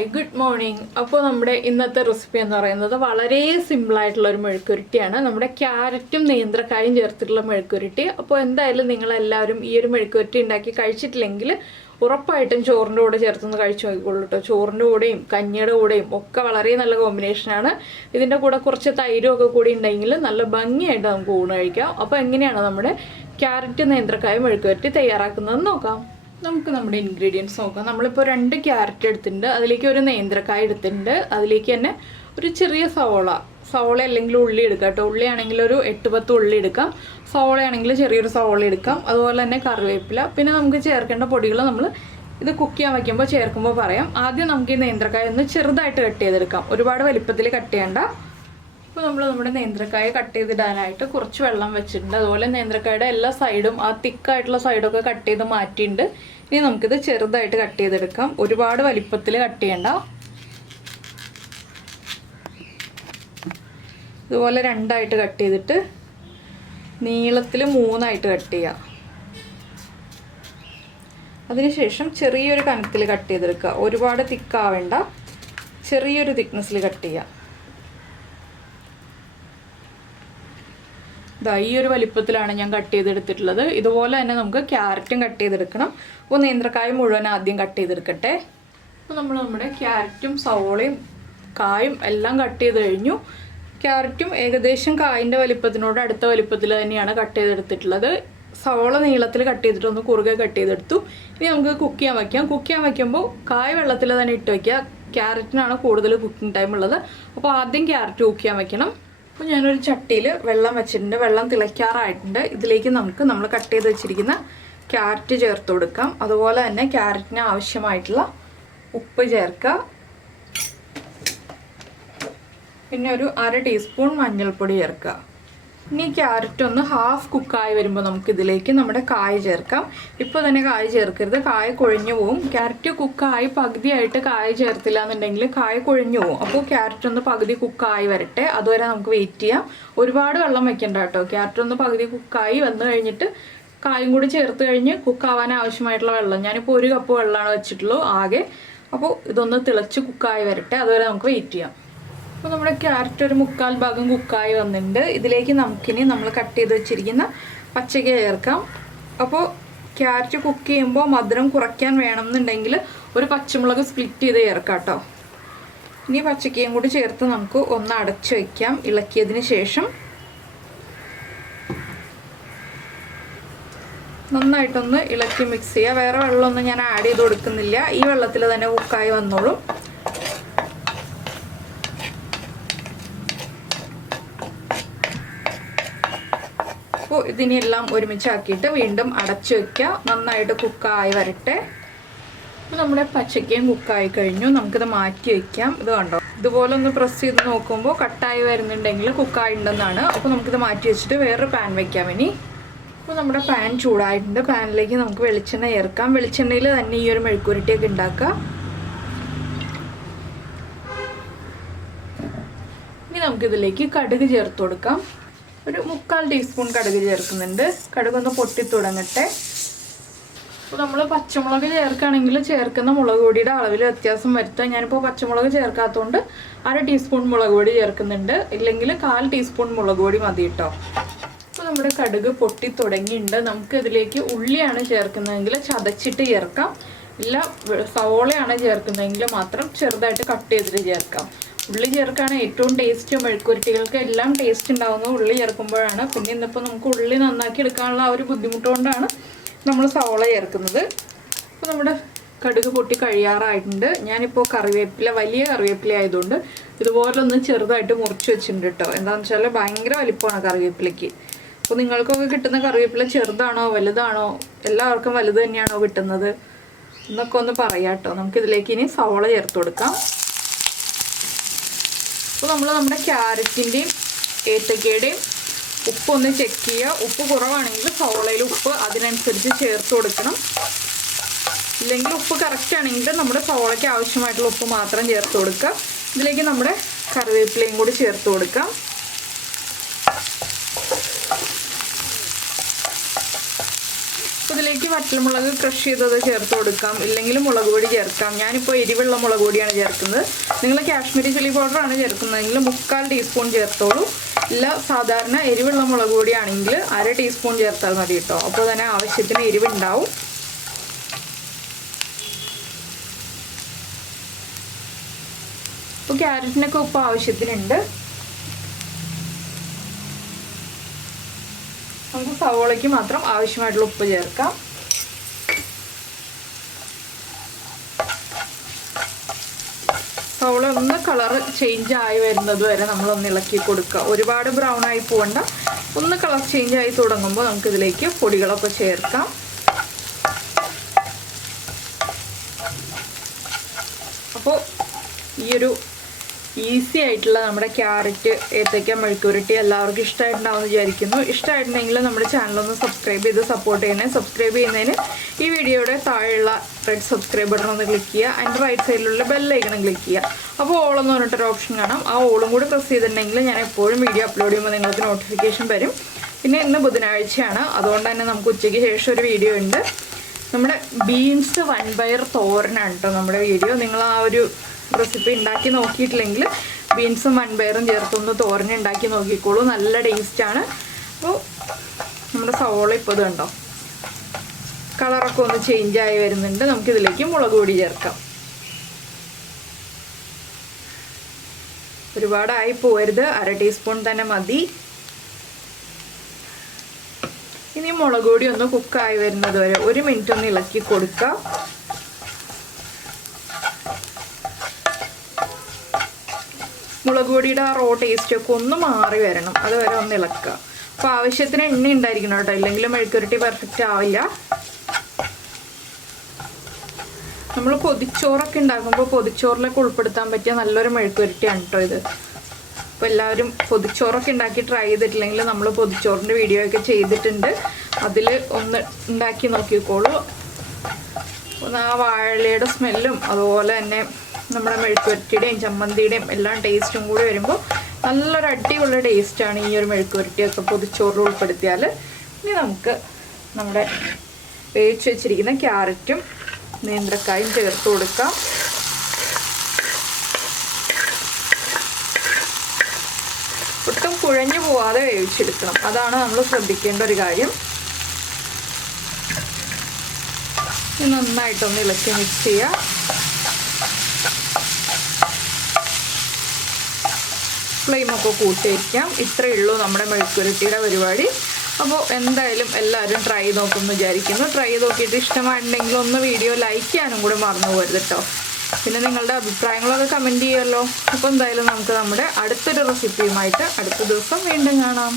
Hi good morning. അപ്പോൾ നമ്മുടെ ഇന്നത്തെ റെസിപ്പി എന്ന് പറയുന്നത് വളരെ സിമ്പിളായിട്ടുള്ള ഒരു മെഴുക്കുരുട്ടിയാണ്. നമ്മുടെ ക്യാരറ്റും നേന്ത്രക്കായും ചേർത്തിട്ടുള്ള മെഴുക്കുരുട്ടി. അപ്പോൾ എന്തായാലും നിങ്ങളെല്ലാവരും ഈ ഒരു മെഴുക്കുരുട്ടി ഉണ്ടാക്കി കഴിച്ചിട്ടില്ലെങ്കിൽ ഉറപ്പായിട്ടും ചോറിൻ്റെ കൂടെ ചേർത്തൊന്ന് കഴിച്ചു നോക്കിക്കോളൂ കേട്ടോ. ചോറിൻ്റെ കൂടെയും കഞ്ഞിയുടെ കൂടെയും ഒക്കെ വളരെ നല്ല കോമ്പിനേഷനാണ്. ഇതിൻ്റെ കൂടെ കുറച്ച് തൈരും ഒക്കെ കൂടി ഉണ്ടെങ്കിൽ നല്ല ഭംഗിയായിട്ട് നമുക്ക് ഊണ് കഴിക്കാം. അപ്പോൾ എങ്ങനെയാണ് നമ്മുടെ ക്യാരറ്റ് നേന്ത്രക്കായ മെഴുക്കുരുട്ടി തയ്യാറാക്കുന്നതെന്ന് നോക്കാം. നമുക്ക് നമ്മുടെ ഇൻഗ്രീഡിയൻസ് നോക്കാം. നമ്മളിപ്പോൾ 2 ക്യാരറ്റ് എടുത്തിട്ടുണ്ട്, അതിലേക്ക് ഒരു നേന്ത്രക്കായ എടുത്തിട്ടുണ്ട്, അതിലേക്ക് തന്നെ ഒരു ചെറിയ സവോള അല്ലെങ്കിൽ ഉള്ളി എടുക്കാം കേട്ടോ. ഉള്ളി ആണെങ്കിൽ ഒരു 8-10 ഉള്ളി എടുക്കാം, സവോള ആണെങ്കിൽ ചെറിയൊരു സവോള എടുക്കാം. അതുപോലെ തന്നെ കറിവേപ്പില. പിന്നെ നമുക്ക് ചേർക്കേണ്ട പൊടികൾ നമ്മൾ ഇത് കുക്ക് ചെയ്യാൻ വയ്ക്കുമ്പോൾ ചേർക്കുമ്പോൾ പറയാം. ആദ്യം നമുക്ക് ഈ നേന്ത്രക്കായ ഒന്ന് ചെറുതായിട്ട് കട്ട് ചെയ്തെടുക്കാം, ഒരുപാട് വലിപ്പത്തിൽ കട്ട് ചെയ്യേണ്ട. ഇപ്പോൾ നമ്മൾ നമ്മുടെ നേന്ത്രക്കായ കട്ട് ചെയ്തിടാനായിട്ട് കുറച്ച് വെള്ളം വെച്ചിട്ടുണ്ട്. അതുപോലെ നേന്ത്രക്കായുടെ എല്ലാ സൈഡും ആ തിക്കായിട്ടുള്ള സൈഡൊക്കെ കട്ട് ചെയ്ത് മാറ്റിയിട്ടുണ്ട്. ഇനി നമുക്കിത് ചെറുതായിട്ട് കട്ട് ചെയ്തെടുക്കാം, ഒരുപാട് വലിപ്പത്തിൽ കട്ട് ചെയ്യണ്ട. ഇതുപോലെ 2ആയിട്ട് കട്ട് ചെയ്തിട്ട് നീളത്തിൽ 3ആയിട്ട് കട്ട് ചെയ്യുക. അതിനുശേഷം ചെറിയൊരു കനത്തിൽ കട്ട് ചെയ്തെടുക്കുക, ഒരുപാട് തിക്കാവേണ്ട, ചെറിയൊരു തിക്നെസ്സിൽ കട്ട് ചെയ്യുക. ഈ ഒരു വലിപ്പത്തിലാണ് ഞാൻ കട്ട് ചെയ്തെടുത്തിട്ടുള്ളത്. ഇതുപോലെ തന്നെ നമുക്ക് ക്യാരറ്റും കട്ട് ചെയ്തെടുക്കണം. അപ്പോൾ നേന്ത്രക്കായ മുഴുവൻ ആദ്യം കട്ട് ചെയ്തെടുക്കട്ടെ. അപ്പോൾ നമ്മൾ നമ്മുടെ ക്യാരറ്റും സവോളയും കായും എല്ലാം കട്ട് ചെയ്ത് കഴിഞ്ഞു. ക്യാരറ്റും ഏകദേശം കായിൻ്റെ വലിപ്പത്തിനോട് അടുത്ത വലിപ്പത്തിൽ തന്നെയാണ് കട്ട് ചെയ്തെടുത്തിട്ടുള്ളത്. സവോള നീളത്തിൽ കട്ട് ചെയ്തിട്ടൊന്ന് കുറുകെ കട്ട് ചെയ്തെടുത്തു. ഇനി നമുക്ക് കുക്ക് ചെയ്യാൻ വയ്ക്കാം. കുക്ക് ചെയ്യാൻ വയ്ക്കുമ്പോൾ കായ വെള്ളത്തിൽ തന്നെ ഇട്ട് വയ്ക്കുക. ക്യാരറ്റിനാണ് കൂടുതൽ കുക്കിംഗ് ടൈം ഉള്ളത്. അപ്പോൾ ആദ്യം ക്യാരറ്റ് കുക്ക് ചെയ്യാൻ വയ്ക്കണം. അപ്പോൾ ഞാനൊരു ചട്ടിയിൽ വെള്ളം വെച്ചിട്ടുണ്ട്, വെള്ളം തിളയ്ക്കാറായിട്ടുണ്ട്. ഇതിലേക്ക് നമുക്ക് നമ്മൾ കട്ട് ചെയ്ത് വെച്ചിരിക്കുന്ന ക്യാരറ്റ് ചേർത്ത് കൊടുക്കാം. അതുപോലെ തന്നെ ക്യാരറ്റിന് ആവശ്യമായിട്ടുള്ള ഉപ്പ് ചേർക്കുക. പിന്നെ ഒരു 1/2 ടീസ്പൂൺ മഞ്ഞൾപ്പൊടി ചേർക്കുക. ഇനി ക്യാരറ്റ് ഒന്ന് ഹാഫ് കുക്കായി വരുമ്പോൾ നമുക്കിതിലേക്ക് നമ്മുടെ കായ ചേർക്കാം. ഇപ്പോൾ തന്നെ കായ ചേർക്കരുത്, കായ കൊഴിഞ്ഞു പോവും. ക്യാരറ്റ് കുക്കായി പകുതിയായിട്ട് കായ ചേർത്തില്ല എന്നുണ്ടെങ്കിൽ കായ കൊഴിഞ്ഞു പോവും. അപ്പോൾ ക്യാരറ്റ് ഒന്ന് പകുതി കുക്കായി വരട്ടെ, അതുവരെ നമുക്ക് വെയിറ്റ് ചെയ്യാം. ഒരുപാട് വെള്ളം വെക്കണ്ട കേട്ടോ. ക്യാരറ്റ് ഒന്ന് പകുതി കുക്കായി വന്നു കഴിഞ്ഞിട്ട് കായും കൂടി ചേർത്ത് കഴിഞ്ഞ് കുക്കാവാൻ ആവശ്യമായിട്ടുള്ള വെള്ളം, ഞാനിപ്പോൾ 1 കപ്പ് വെള്ളമാണ് വെച്ചിട്ടുള്ളൂ ആകെ. അപ്പോൾ ഇതൊന്ന് തിളച്ച് കുക്കായി വരട്ടെ, അതുവരെ നമുക്ക് വെയിറ്റ് ചെയ്യാം. അപ്പോൾ നമ്മുടെ ക്യാരറ്റ് ഒരു 1/4 ഭാഗം കുക്കായി വന്നിട്ടുണ്ട്. ഇതിലേക്ക് നമുക്കിനി നമ്മൾ കട്ട് ചെയ്ത് വെച്ചിരിക്കുന്ന പച്ചക്ക ചേർക്കാം. അപ്പോൾ ക്യാരറ്റ് കുക്ക് ചെയ്യുമ്പോൾ മധുരം കുറയ്ക്കാൻ വേണമെന്നുണ്ടെങ്കിൽ ഒരു പച്ചമുളക് സ്പ്ലിറ്റ് ചെയ്ത് ചേർക്കാം കേട്ടോ. ഇനി പച്ചക്കയും കൂടി ചേർത്ത് നമുക്ക് ഒന്ന് അടച്ചു വയ്ക്കാം. ഇളക്കിയതിന് ശേഷം നന്നായിട്ടൊന്ന് ഇളക്കി മിക്സ് ചെയ്യുക. വേറെ വെള്ളമൊന്നും ഞാൻ ആഡ് ചെയ്ത് കൊടുക്കുന്നില്ല, ഈ വെള്ളത്തിൽ തന്നെ കുക്കായി വന്നോളും. അപ്പോൾ ഇതിനെല്ലാം ഒരുമിച്ചാക്കിയിട്ട് വീണ്ടും അടച്ചു വയ്ക്കുക, നന്നായിട്ട് കുക്കായി വരട്ടെ. അപ്പോൾ നമ്മുടെ പച്ചക്കയും കുക്കായി കഴിഞ്ഞു, നമുക്കിത് മാറ്റി വയ്ക്കാം. ഇത് കണ്ടോ, ഇതുപോലെ ഒന്ന് പ്രസ് ചെയ്ത് നോക്കുമ്പോൾ കട്ടായി വരുന്നുണ്ടെങ്കിൽ കുക്കായി ഉണ്ടെന്നാണ്. അപ്പോൾ നമുക്കിത് മാറ്റി വെച്ചിട്ട് വേറൊരു പാൻ വയ്ക്കാം ഇനി. അപ്പോൾ നമ്മുടെ പാൻ ചൂടായിട്ടുണ്ട്, പാനിലേക്ക് നമുക്ക് വെളിച്ചെണ്ണ ചേർക്കാം. വെളിച്ചെണ്ണയിൽ തന്നെ ഈ ഒരു മെഴുക്കുരുട്ടിയൊക്കെ ഉണ്ടാക്കുക. ഇനി നമുക്കിതിലേക്ക് കടുക് ചേർത്ത് കൊടുക്കാം. ഒരു 1/4 ടീസ്പൂൺ കടുക് ചേർക്കുന്നുണ്ട്. കടുകൊന്ന് പൊട്ടി തുടങ്ങട്ടെ. അപ്പോൾ നമ്മൾ പച്ചമുളക് ചേർക്കുകയാണെങ്കിൽ ചേർക്കുന്ന മുളക് പൊടിയുടെ അളവിൽ വ്യത്യാസം വരുത്താം. ഞാനിപ്പോൾ പച്ചമുളക് ചേർക്കാത്തതുകൊണ്ട് 1/2 ടീസ്പൂൺ മുളക് പൊടി ചേർക്കുന്നുണ്ട്, ഇല്ലെങ്കിൽ 1/4 ടീസ്പൂൺ മുളക് പൊടി മതി കേട്ടോ. അപ്പോൾ നമ്മുടെ കടുക് പൊട്ടി തുടങ്ങിയിട്ടുണ്ട്. നമുക്ക് ഇതിലേക്ക് ഉള്ളിയാണ് ചേർക്കുന്നതെങ്കിൽ ചതച്ചിട്ട് ചേർക്കാം, ഇല്ല സവോളയാണ് ചേർക്കുന്നതെങ്കിൽ മാത്രം ചെറുതായിട്ട് കട്ട് ചെയ്തിട്ട് ചേർക്കാം. ഉള്ളി ചേർക്കാണ് ഏറ്റവും ടേസ്റ്റ്. മെഴുക്കുരുട്ടികൾക്ക് എല്ലാം ടേസ്റ്റ് ഉണ്ടാകുന്നത് ഉള്ളി ചേർക്കുമ്പോഴാണ്. പിന്നെ ഇന്നിപ്പോൾ നമുക്ക് ഉള്ളി നന്നാക്കി എടുക്കാനുള്ള ആ ഒരു ബുദ്ധിമുട്ടുകൊണ്ടാണ് നമ്മൾ സവോള ചേർക്കുന്നത്. അപ്പോൾ നമ്മുടെ കടുക് പൊട്ടി കഴിയാറായിട്ടുണ്ട്. ഞാനിപ്പോൾ കറിവേപ്പില, വലിയ കറിവേപ്പില ആയതുകൊണ്ട് ഇതുപോലൊന്ന് ചെറുതായിട്ട് മുറിച്ച് വെച്ചിട്ടുണ്ട് കേട്ടോ. എന്താണെന്ന് വെച്ചാൽ ഭയങ്കര വലിപ്പമാണ് കറിവേപ്പിലയ്ക്ക്. അപ്പോൾ നിങ്ങൾക്കൊക്കെ കിട്ടുന്ന കറിവേപ്പില ചെറുതാണോ വലുതാണോ, എല്ലാവർക്കും വലുത് തന്നെയാണോ കിട്ടുന്നത് എന്നൊക്കെ ഒന്ന് പറയാം കേട്ടോ. നമുക്കിതിലേക്ക് ഇനി സവോള ചേർത്ത് കൊടുക്കാം. അപ്പോൾ നമ്മൾ നമ്മുടെ ക്യാരറ്റിൻ്റെയും ഏത്തക്കയുടെയും ഉപ്പൊന്ന് ചെക്ക് ചെയ്യുക. ഉപ്പ് കുറവാണെങ്കിൽ സവോളയിൽ ഉപ്പ് അതിനനുസരിച്ച് ചേർത്ത് കൊടുക്കണം. ഇല്ലെങ്കിൽ ഉപ്പ് കറക്റ്റ് ആണെങ്കിൽ നമ്മുടെ സവോളയ്ക്ക് ആവശ്യമായിട്ടുള്ള ഉപ്പ് മാത്രം ചേർത്ത് കൊടുക്കുക. ഇതിലേക്ക് നമ്മുടെ കറിവേപ്പിലയും കൂടി ചേർത്ത് കൊടുക്കാം. ഇതിലേക്ക് വറ്റൽമുളക് ക്രഷ് ചെയ്തത് ചേർത്ത് കൊടുക്കാം, ഇല്ലെങ്കിൽ മുളക് പൊടി ചേർക്കാം. ഞാനിപ്പോൾ എരിവുള്ള മുളക് പൊടിയാണ് ചേർക്കുന്നത്. നിങ്ങൾ കാശ്മീരി ചില്ലി പൗഡറാണ് ചേർക്കുന്നതെങ്കിൽ 3/4 ടീസ്പൂൺ ചേർത്തോളൂ. ഇല്ല സാധാരണ എരിവുള്ള മുളക് പൊടിയാണെങ്കിൽ 1/2 ടീസ്പൂൺ ചേർത്താൽ മതി കേട്ടോ. അപ്പോൾ തന്നെ ആവശ്യത്തിന് എരിവുണ്ടാവും. അപ്പോൾ ക്യാരറ്റിനൊക്കെ ഉപ്പ് ആവശ്യത്തിനുണ്ട്. നമുക്ക് സവോളയ്ക്ക് മാത്രം ആവശ്യമായിട്ടുള്ള ഉപ്പ് ചേർക്കാം. സവോള ഒന്ന് കളർ ചേഞ്ച് ആയി വരുന്നത് വരെ നമ്മളൊന്ന് ഇളക്കി കൊടുക്കുക. ഒരുപാട് ബ്രൗൺ ആയി പോകണ്ട. ഒന്ന് കളർ ചേഞ്ച് ആയി തുടങ്ങുമ്പോൾ നമുക്കിതിലേക്ക് പൊടികളൊക്കെ ചേർക്കാം. അപ്പോൾ ഈ ഒരു ഈസി ആയിട്ടുള്ള നമ്മുടെ ക്യാരറ്റ് ഏത്തയ്ക്ക മെഴുക്കുവരട്ടി എല്ലാവർക്കും ഇഷ്ടമായിട്ടുണ്ടാവുമെന്ന് വിചാരിക്കുന്നു. ഇഷ്ടമായിട്ടുണ്ടെങ്കിൽ നമ്മുടെ ചാനലൊന്ന് സബ്സ്ക്രൈബ് ചെയ്ത് സപ്പോർട്ട് ചെയ്യണേ. സബ്സ്ക്രൈബ് ചെയ്യുന്നതിന് ഈ വീഡിയോയുടെ താഴെയുള്ള റെഡ് സബ്സ്ക്രൈബ് ബട്ടൺ ഒന്ന് ക്ലിക്ക് ചെയ്യുക. അതിൻ്റെ റൈറ്റ് സൈഡിലുള്ള ബെല്ലൈക്കണം ക്ലിക്ക് ചെയ്യുക. അപ്പോൾ ഓളെന്ന് പറഞ്ഞിട്ടൊരു ഓപ്ഷൻ കാണാം. ആ ഓളും കൂടി പ്രസ് ചെയ്തിട്ടുണ്ടെങ്കിൽ ഞാൻ എപ്പോഴും വീഡിയോ അപ്ലോഡ് ചെയ്യുമ്പോൾ നിങ്ങൾക്ക് നോട്ടിഫിക്കേഷൻ വരും. പിന്നെ ഇന്ന് ബുധനാഴ്ചയാണ്, അതുകൊണ്ട് തന്നെ നമുക്ക് ഉച്ചയ്ക്ക് ശേഷം ഒരു വീഡിയോ ഉണ്ട്. നമ്മുടെ ബീൻസ് വൻപയർ തോരനാണ് കേട്ടോ നമ്മുടെ വീഡിയോ. നിങ്ങൾ ആ ഒരു റെസിപ്പി ഉണ്ടാക്കി നോക്കിയിട്ടില്ലെങ്കിൽ ബീൻസും വൻപയറും ചേർത്തൊന്ന് തോരൻ ഉണ്ടാക്കി നോക്കിക്കോളൂ. നല്ല ടേസ്റ്റാണ്. അപ്പോൾ നമ്മുടെ സവോള ഇപ്പോൾ ഇത് കണ്ടോ കളറൊക്കെ ഒന്ന് ചേഞ്ചായി വരുന്നുണ്ട്. നമുക്കിതിലേക്ക് മുളക് പൊടി ചേർക്കാം. ഒരുപാടായി പോകരുത്, 1/2 ടീസ്പൂൺ തന്നെ മതി. ഇനി മുളക് പൊടി ഒന്ന് കുക്കായി വരുന്നത് വരെ 1 മിനിറ്റ് ഒന്ന് ഇളക്കി കൊടുക്കുക. മുളക് പൊടിയുടെ ആ റോ ടേസ്റ്റൊക്കെ ഒന്ന് മാറി വരണം, അതുവരെ ഒന്ന് ഇളക്കുക. അപ്പോൾ ആവശ്യത്തിന് എണ്ണ ഉണ്ടായിരിക്കണം കേട്ടോ, ഇല്ലെങ്കിൽ മെഴുക്കുവരട്ടി പെർഫെക്റ്റ് ആവില്ല. നമ്മൾ പൊതിച്ചോറൊക്കെ ഉണ്ടാക്കുമ്പോൾ പൊതിച്ചോറിലൊക്കെ ഉൾപ്പെടുത്താൻ പറ്റിയ നല്ലൊരു മെഴുക്കുവരട്ടിയാണ് കേട്ടോ ഇത്. അപ്പോൾ എല്ലാവരും പൊതിച്ചോറൊക്കെ ഉണ്ടാക്കി ട്രൈ ചെയ്തിട്ടില്ലെങ്കിൽ നമ്മൾ പൊതിച്ചോറിൻ്റെ വീഡിയോ ഒക്കെ ചെയ്തിട്ടുണ്ട്. അതിൽ ഒന്ന് ഉണ്ടാക്കി നോക്കിക്കോളൂ. ഒന്ന് ആ വാഴയിലയുടെ സ്മെല്ലും അതുപോലെ തന്നെ നമ്മുടെ മെഴുക്കുവരട്ടിയുടെയും ചമ്മന്തിയുടെയും എല്ലാം ടേസ്റ്റും കൂടി വരുമ്പോൾ നല്ലൊരു അടിപൊളി ടേസ്റ്റാണ് ഈ ഒരു മെഴുക്കുവരട്ടിയൊക്കെ പൊതിച്ചോറിൽ ഉൾപ്പെടുത്തിയാൽ. ഇനി നമുക്ക് നമ്മുടെ വേവിച്ച് വെച്ചിരിക്കുന്ന ക്യാരറ്റും നേന്ത്രക്കായും ചേർത്ത് കൊടുക്കാം. ഒട്ടും കുഴഞ്ഞു പോവാതെ വേവിച്ചെടുക്കണം, അതാണ് നമ്മൾ ശ്രദ്ധിക്കേണ്ട ഒരു കാര്യം. നന്നായിട്ടൊന്ന് ഇളക്കി മിക്സ് ചെയ്യുക. ഫ്ലെയിമൊക്കെ കൂട്ടിയിരിക്കാം. ഇത്രയേ ഉള്ളൂ നമ്മുടെ മെഴുക്കുവരട്ടിയുടെ പരിപാടി. അപ്പോൾ എന്തായാലും എല്ലാവരും ട്രൈ നോക്കുമെന്ന് വിചാരിക്കുന്നു. ട്രൈ നോക്കിയിട്ട് ഇഷ്ടമായിട്ടുണ്ടെങ്കിൽ ഒന്ന് വീഡിയോ ലൈക്ക് ചെയ്യാനും കൂടെ മറന്നു പോകരുത് കേട്ടോ. പിന്നെ നിങ്ങളുടെ അഭിപ്രായങ്ങളൊക്കെ കമൻറ്റ് ചെയ്യുമല്ലോ. അപ്പോൾ എന്തായാലും നമുക്ക് നമ്മുടെ അടുത്തൊരു റെസിപ്പിയുമായിട്ട് അടുത്ത ദിവസം വീണ്ടും കാണാം.